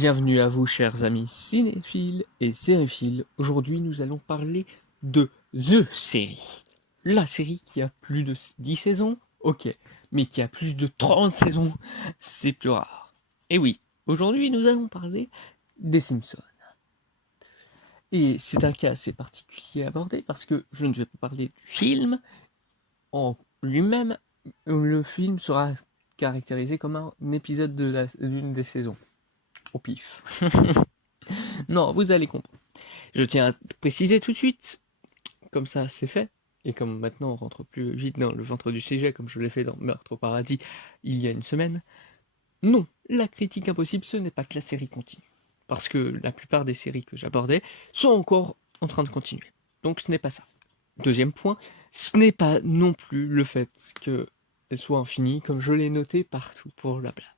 Bienvenue à vous, chers amis cinéphiles et sériphiles. Aujourd'hui, nous allons parler de THE série. La série qui a plus de 10 saisons, ok, mais qui a plus de 30 saisons, c'est plus rare. Et oui, aujourd'hui, nous allons parler des Simpsons. Et c'est un cas assez particulier à aborder parce que je ne vais pas parler du film en lui-même. Le film sera caractérisé comme un épisode de l'une des saisons. Au pif. Non, vous allez comprendre. Je tiens à préciser tout de suite, comme ça c'est fait, et comme maintenant on rentre plus vite dans le ventre du sujet, comme je l'ai fait dans Meurtre au paradis il y a une semaine, non, la critique impossible, ce n'est pas que la série continue. Parce que la plupart des séries que j'abordais sont encore en train de continuer. Donc ce n'est pas ça. Deuxième point, ce n'est pas non plus le fait qu'elle soit infinie, comme je l'ai noté partout pour la blague.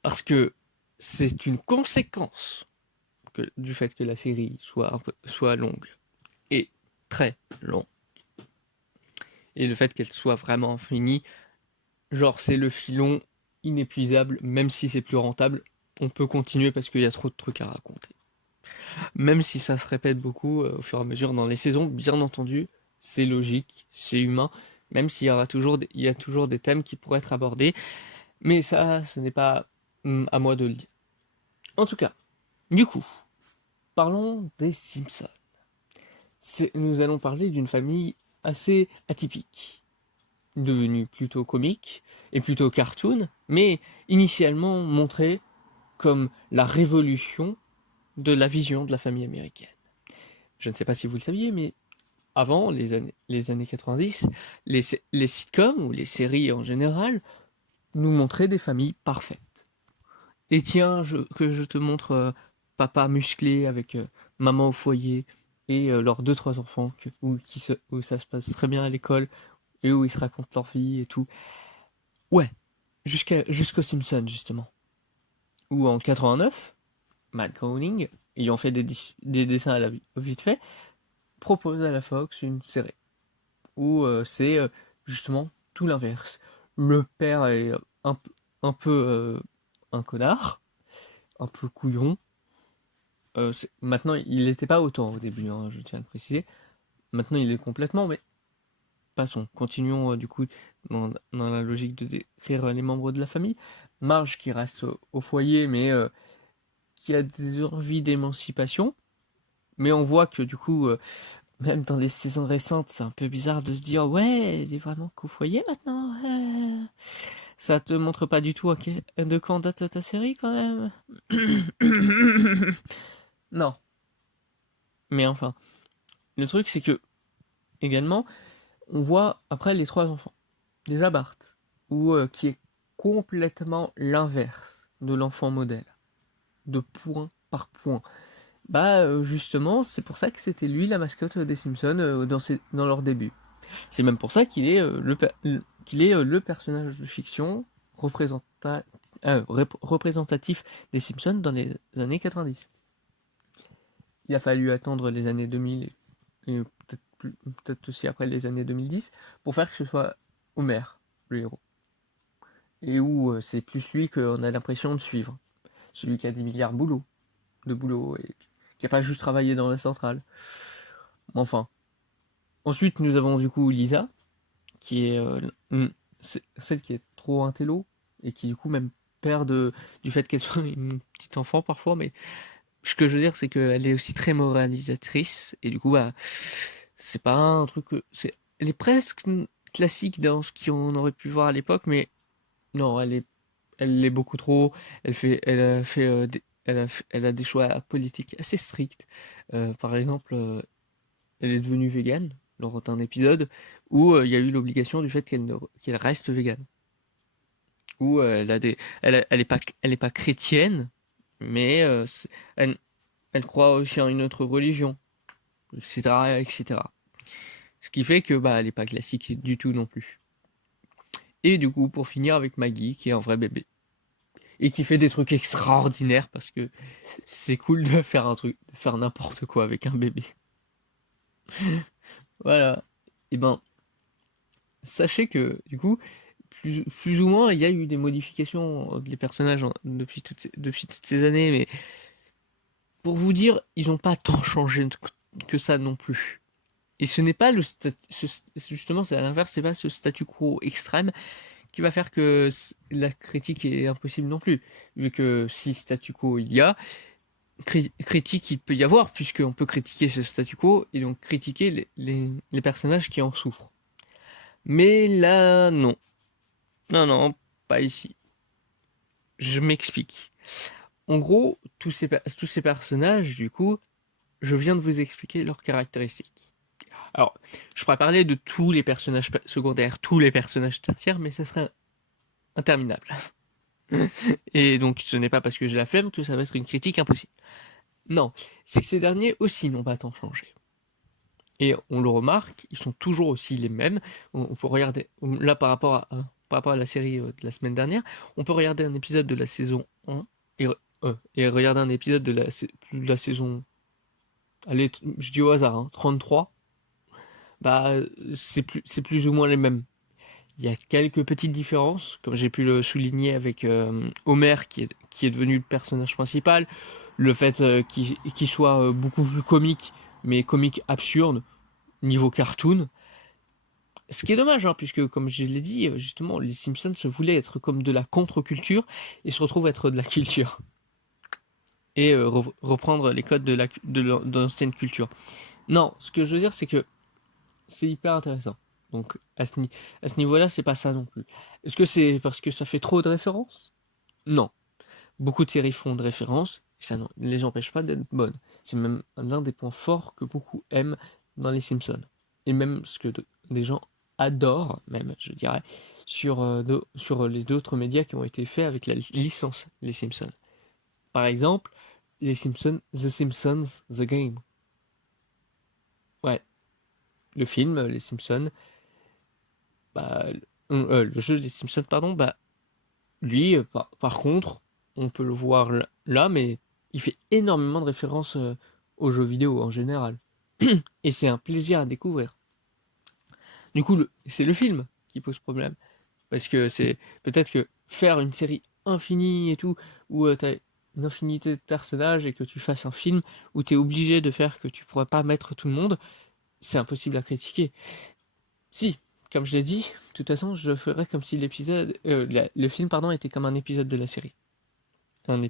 Parce que c'est une conséquence du fait que la série soit longue et très longue. Et le fait qu'elle soit vraiment finie, genre c'est le filon inépuisable, même si c'est plus rentable, on peut continuer parce qu'il y a trop de trucs à raconter. Même si ça se répète beaucoup au fur et à mesure dans les saisons, bien entendu, c'est logique, c'est humain, même s'il y aura toujours il y a toujours des thèmes qui pourraient être abordés, mais ça, ce n'est pas à moi de le dire. En tout cas, du coup, parlons des Simpsons. Nous allons parler d'une famille assez atypique, devenue plutôt comique et plutôt cartoon, mais initialement montrée comme la révolution de la vision de la famille américaine. Je ne sais pas si vous le saviez, mais avant les années 90, les sitcoms ou les séries en général nous montraient des familles parfaites. Et tiens, que je te montre papa musclé avec maman au foyer et leurs deux trois enfants où ça se passe très bien à l'école et où ils se racontent leur vie et tout. Ouais, jusqu'aux Simpsons justement. Où en 89, Matt Groening, ayant fait des dessins à la vite fait, propose à la Fox une série où c'est justement tout l'inverse. Le père est un peu un connard, un peu couillon. Maintenant, il n'était pas autant au début, hein, je tiens à le préciser. Maintenant, il est complètement, mais passons. Continuons du coup dans la logique de décrire les membres de la famille. Marge qui reste au foyer, mais qui a des envies d'émancipation. Mais on voit que du coup, même dans les saisons récentes, c'est un peu bizarre de se dire ouais, elle est vraiment qu'au foyer maintenant. Ça te montre pas du tout de quand date ta série quand même. Non. Mais enfin, le truc c'est que également, on voit après les trois enfants. Déjà Bart, qui est complètement l'inverse de l'enfant modèle, de point par point. Bah justement, c'est pour ça que c'était lui la mascotte des Simpsons dans leur début. C'est même pour ça qu'il est, le personnage de fiction représentatif des Simpsons dans les années 90. Il a fallu attendre les années 2000 et peut-être aussi après les années 2010 pour faire que ce soit Homer, le héros. Et où c'est plus lui qu'on a l'impression de suivre. Celui qui a 10 milliards de boulot et qui n'a pas juste travaillé dans la centrale. Enfin. Ensuite, nous avons du coup Lisa, qui est celle qui est trop intello, et qui du coup même perd du fait qu'elle soit une petite enfant parfois, mais ce que je veux dire, c'est qu'elle est aussi très moralisatrice, et du coup, bah, c'est pas un truc elle est presque classique dans ce qu'on aurait pu voir à l'époque, mais non, elle l'est beaucoup trop. Elle a des choix politiques assez stricts. Par exemple, elle est devenue végane lors d'un épisode où il y a eu l'obligation du fait qu'elle reste végane. Où elle est pas chrétienne, mais elle, elle croit aussi en une autre religion, etc., etc. Ce qui fait que bah elle est pas classique du tout non plus. Et du coup, pour finir avec Maggie, qui est un vrai bébé et qui fait des trucs extraordinaires parce que c'est cool de faire de faire n'importe quoi avec un bébé. Voilà. Et ben, sachez que du coup, plus ou moins, il y a eu des modifications des personnages depuis toutes ces années, mais pour vous dire, ils n'ont pas tant changé que ça non plus. Et ce n'est pas justement, c'est à l'inverse, c'est pas ce statu quo extrême qui va faire que la critique est impossible non plus. Vu que si statu quo il y a, critique il peut y avoir, puisqu'on peut critiquer ce statu quo et donc critiquer les personnages qui en souffrent. Mais là, non. Non, non, pas ici. Je m'explique. En gros, tous ces personnages, du coup, je viens de vous expliquer leurs caractéristiques. Alors, je pourrais parler de tous les personnages secondaires, tous les personnages tertiaires, mais ça serait interminable. Et donc, ce n'est pas parce que j'ai la flemme que ça va être une critique impossible. Non, c'est que ces derniers aussi n'ont pas tant changé. Et on le remarque, ils sont toujours aussi les mêmes. On peut regarder, là par rapport à la série de la semaine dernière, on peut regarder un épisode de la saison 1 et regarder un épisode de la saison, allez, je dis au hasard, 33. Bah, c'est plus ou moins les mêmes. Il y a quelques petites différences, comme j'ai pu le souligner avec Homer qui est devenu le personnage principal, le fait qu'il soit beaucoup plus comique, mais comique absurde, niveau cartoon. Ce qui est dommage, puisque comme je l'ai dit, justement, les Simpsons se voulaient être comme de la contre-culture et se retrouvent être de la culture. Et reprendre les codes de l'ancienne culture. Non, ce que je veux dire, c'est que c'est hyper intéressant. Donc à ce niveau-là, c'est pas ça non plus. Est-ce que c'est parce que ça fait trop de références? Non. Beaucoup de séries font de références, et ça ne les empêche pas d'être bonnes. C'est même l'un des points forts que beaucoup aiment dans les Simpsons. Et même ce que des gens adorent, même, je dirais, sur les autres médias qui ont été faits avec la licence Les Simpsons. Par exemple, les Simpsons, The Simpsons, The Game. Ouais, le film, Les Simpsons, bah, le jeu des Simpsons, pardon, bah, lui, par contre, on peut le voir là, mais il fait énormément de références aux jeux vidéo en général. Et c'est un plaisir à découvrir. Du coup, c'est le film qui pose problème. Parce que c'est peut-être que faire une série infinie et tout, où t'as une infinité de personnages et que tu fasses un film où t'es obligé de faire que tu pourrais pas mettre tout le monde, c'est impossible à critiquer. Si, comme je l'ai dit, de toute façon, je ferais comme si le film, pardon, était comme un épisode de la série. Un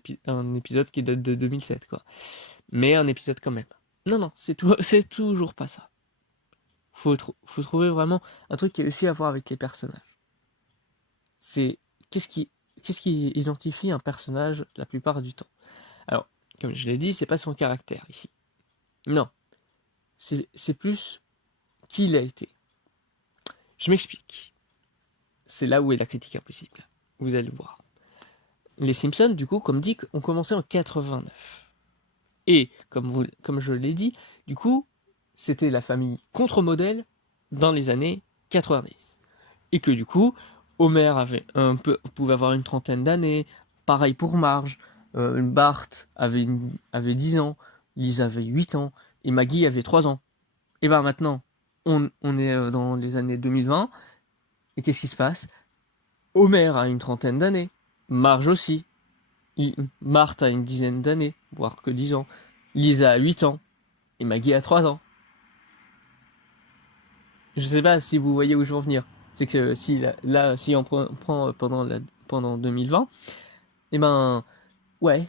épisode qui date de 2007, quoi. Mais un épisode quand même. Non, non, c'est toujours pas ça. Faut trouver vraiment un truc qui est aussi à voir avec les personnages. C'est qu'est-ce qui identifie un personnage la plupart du temps. Alors, comme je l'ai dit, c'est pas son caractère ici. Non, c'est plus qui il a été. Je m'explique. C'est là où est la critique impossible. Vous allez le voir. Les Simpsons, du coup, comme dit, ont commencé en 89. Et, comme je l'ai dit, du coup, c'était la famille contre-modèle dans les années 90. Et que du coup, Homer pouvait avoir une trentaine d'années, pareil pour Marge, Bart avait 10 ans, Lisa avait 8 ans, et Maggie avait 3 ans. Et ben maintenant, on est dans les années 2020, et qu'est-ce qui se passe? Homer a une trentaine d'années, Marge aussi, Marthe a une dizaine d'années, voire que 10 ans, Lisa a 8 ans, et Maggie a 3 ans. Je sais pas si vous voyez où je veux en venir. C'est que si on prend pendant 2020, eh ben, ouais,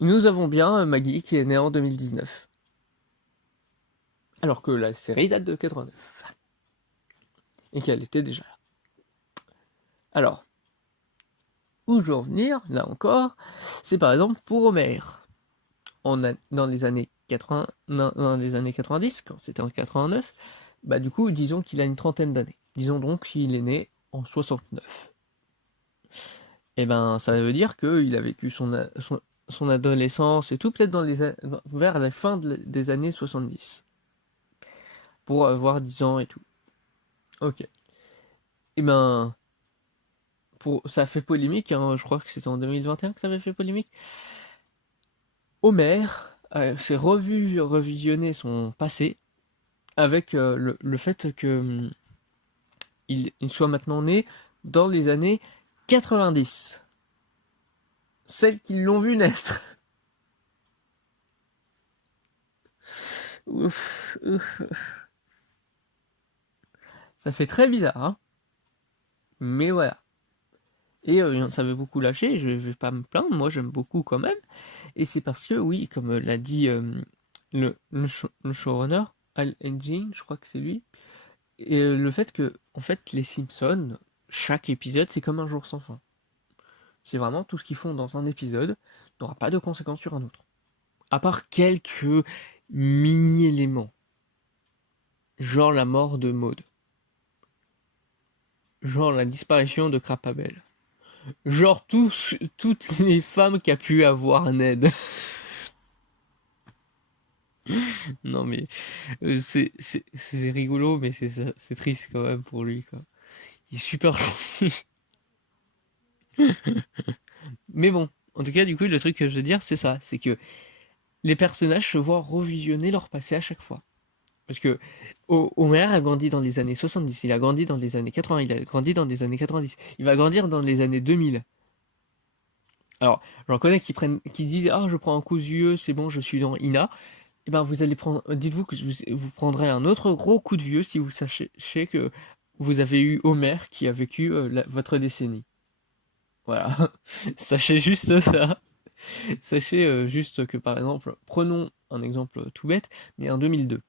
nous avons bien Maggie qui est née en 2019. Alors que la série date de 89. Et qu'elle était déjà là. Alors, où je veux en venir, là encore, c'est par exemple pour Homer. Dans les années 80, dans les années 90, quand c'était en 89, bah du coup, disons qu'il a une trentaine d'années. Disons donc qu'il est né en 69. Et ben, ça veut dire qu'il a vécu son adolescence et tout, peut-être vers la fin des années 70. Pour avoir 10 ans et tout. Ok. Et ben, ça a fait polémique, je crois que c'était en 2021 que ça avait fait polémique. Homer s'est revisionner son passé avec le fait que il soit maintenant né dans les années 90. Celles qui l'ont vu naître. Ouf, ouf. Ça fait très bizarre, hein. Mais voilà. Et ça avait beaucoup lâché, je vais pas me plaindre, moi j'aime beaucoup quand même. Et c'est parce que, oui, comme l'a dit le showrunner, Al Engine, je crois que c'est lui, et le fait que, en fait, les Simpsons, chaque épisode, c'est comme un jour sans fin. C'est vraiment tout ce qu'ils font dans un épisode n'aura pas de conséquences sur un autre. À part quelques mini-éléments. Genre la mort de Maud. Genre la disparition de Crapabel. Genre toutes les femmes qu'a pu avoir Ned. Non mais c'est rigolo, mais c'est triste quand même pour lui, quoi. Il est super gentil. Mais bon, en tout cas, du coup, le truc que je veux dire, c'est ça, c'est que les personnages se voient revisionner leur passé à chaque fois. Parce que Homer a grandi dans les années 70, il a grandi dans les années 80, il a grandi dans les années 90, il va grandir dans les années 2000. Alors, j'en connais qui disent ah je prends un coup de vieux, c'est bon, je suis dans Ina. Eh ben vous allez prendre, dites-vous que vous prendrez un autre gros coup de vieux si vous sachez que vous avez eu Homer qui a vécu votre décennie. Voilà, sachez juste ça. Sachez juste que par exemple, prenons un exemple tout bête, mais en 2002.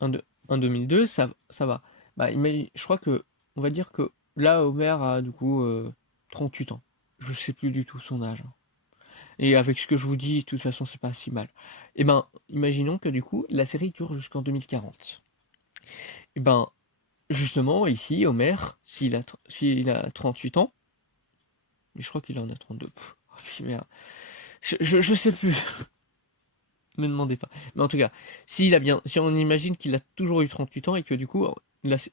En 2002, ça va. Bah, je crois que, on va dire que là, Homer a du coup 38 ans. Je sais plus du tout son âge, hein. Et avec ce que je vous dis, de toute façon, c'est pas si mal. Et ben, imaginons que du coup, la série dure jusqu'en 2040. Et ben, justement, ici, Homer, s'il a 38 ans, mais je crois qu'il en a 32. Oh, puis merde. Je sais plus. Me demandez pas. Mais en tout cas, si on imagine qu'il a toujours eu 38 ans et que du coup,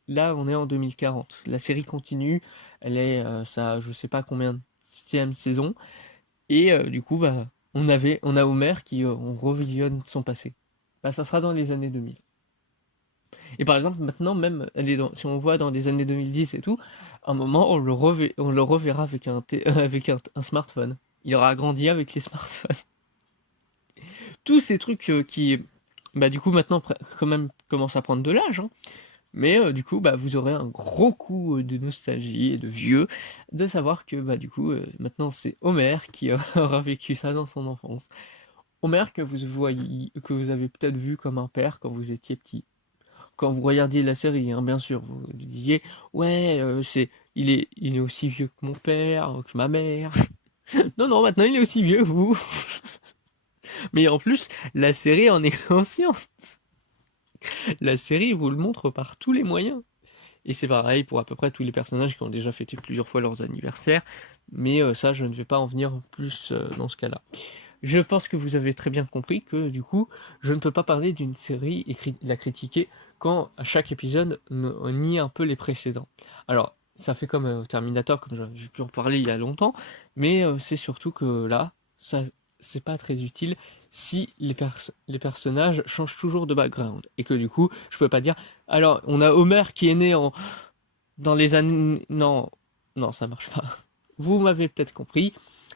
là, on est en 2040. La série continue. Elle est, ça, je sais pas combien de saison. Et du coup, bah, on a Homer qui on revisionne son passé. Bah, ça sera dans les années 2000. Et par exemple, maintenant, même, si on voit dans les années 2010 et tout, à un moment, on le reverra avec avec un smartphone. Il aura grandi avec les smartphones. Tous ces trucs qui, bah, du coup, maintenant, quand même, commencent à prendre de l'âge, hein. Mais du coup, bah, vous aurez un gros coup de nostalgie et de vieux de savoir que bah, du coup, maintenant c'est Homer qui aura vécu ça dans son enfance. Homer que vous avez peut-être vu comme un père quand vous étiez petit. Quand vous regardiez la série, hein, bien sûr, vous disiez ouais, il est aussi vieux que mon père, que ma mère. Non, non, maintenant il est aussi vieux que vous. Mais en plus, la série en est consciente. La série vous le montre par tous les moyens. Et c'est pareil pour à peu près tous les personnages qui ont déjà fêté plusieurs fois leurs anniversaires. Mais ça, je ne vais pas en venir plus dans ce cas-là. Je pense que vous avez très bien compris que du coup, je ne peux pas parler d'une série et la critiquer quand à chaque épisode on nie un peu les précédents. Alors, ça fait comme Terminator, comme j'ai pu en parler il y a longtemps, mais c'est surtout que là, ça, c'est pas très utile si les personnages changent toujours de background. Et que du coup, je peux pas dire, alors, on a Homer qui est né dans les années... Non, non, ça marche pas. Vous m'avez peut-être compris.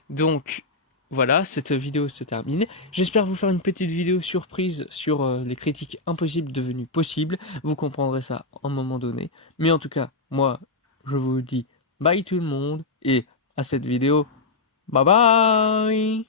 Donc, voilà, cette vidéo se termine. J'espère vous faire une petite vidéo surprise sur les critiques impossibles devenues possibles. Vous comprendrez ça à un moment donné. Mais en tout cas, moi, je vous dis bye tout le monde et à cette vidéo. Bye bye!